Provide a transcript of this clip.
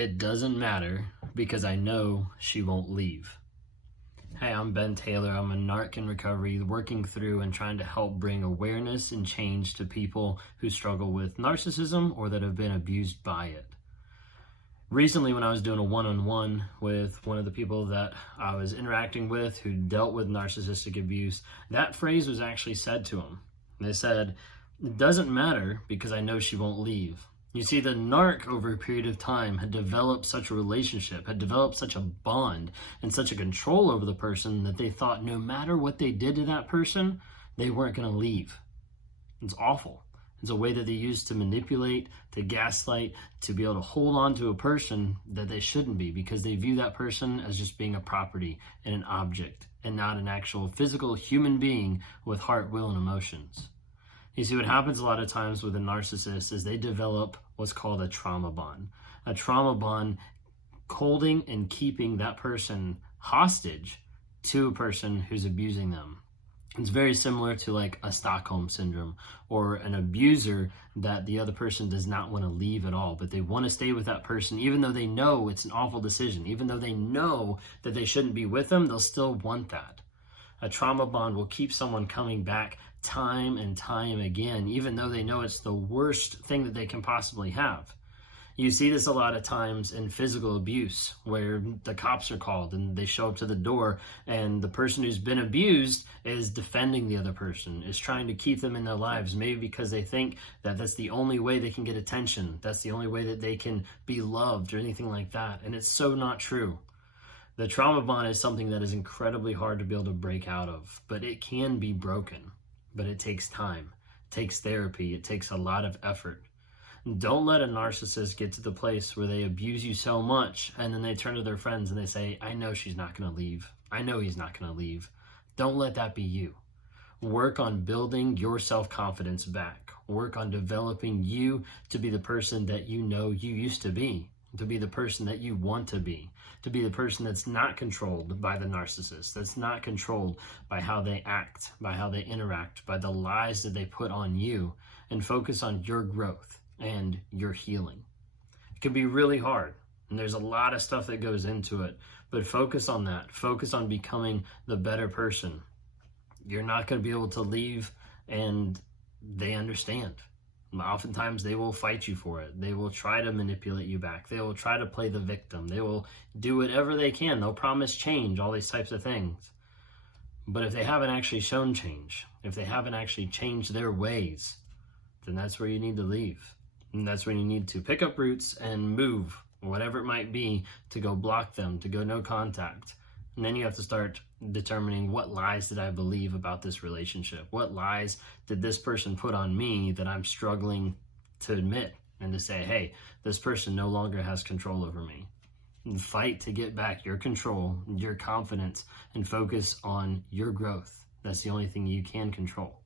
It doesn't matter because I know she won't leave. Hey, I'm Ben Taylor. I'm a narc in recovery, working through and trying to help bring awareness and change to people who struggle with narcissism or that have been abused by it. Recently, when I was doing a one-on-one with one of the people that I was interacting with who dealt with narcissistic abuse, that phrase was actually said to him. They said, "It doesn't matter because I know she won't leave." You see, the narc over a period of time had developed such a relationship, had developed such a bond and such a control over the person that they thought no matter what they did to that person, they weren't going to leave. It's awful. It's a way that they use to manipulate, to gaslight, to be able to hold on to a person that they shouldn't be because they view that person as just being a property and an object and not an actual physical human being with heart, will, and emotions. You see, what happens a lot of times with a narcissist is they develop what's called a trauma bond. A trauma bond holding and keeping that person hostage to a person who's abusing them. It's very similar to like a Stockholm syndrome or an abuser that the other person does not want to leave at all, but they want to stay with that person even though they know it's an awful decision. Even though they know that they shouldn't be with them, they'll still want that. A trauma bond will keep someone coming back time and time again, even though they know it's the worst thing that they can possibly have. You see this a lot of times in physical abuse where the cops are called and they show up to the door and the person who's been abused is defending the other person, is trying to keep them in their lives, maybe because they think that that's the only way they can get attention, that's the only way that they can be loved or anything like that. And it's so not true. The trauma bond is something that is incredibly hard to be able to break out of, but it can be broken. But it takes time, it takes therapy, it takes a lot of effort. Don't let a narcissist get to the place where they abuse you so much and then they turn to their friends and they say, "I know she's not going to leave. I know he's not going to leave." Don't let that be you. Work on building your self-confidence back. Work on developing you to be the person that you know you used to be the person that you want to be the person that's not controlled by the narcissist, that's not controlled by how they act, by how they interact, by the lies that they put on you, and focus on your growth and your healing. It can be really hard, and there's a lot of stuff that goes into it, but focus on that. Focus on becoming the better person. You're not going to be able to leave, and they understand. Oftentimes they will fight you for it. They will try to manipulate you back. They will try to play the victim. They will do whatever they can. They'll promise change, all these types of things. But if they haven't actually shown change, if they haven't actually changed their ways, then that's where you need to leave. And that's when you need to pick up roots and move, whatever it might be, to go block them, to go no contact. And then you have to start determining, what lies did I believe about this relationship? What lies did this person put on me that I'm struggling to admit and to say, hey, this person no longer has control over me. And fight to get back your control, your confidence, and focus on your growth. That's the only thing you can control.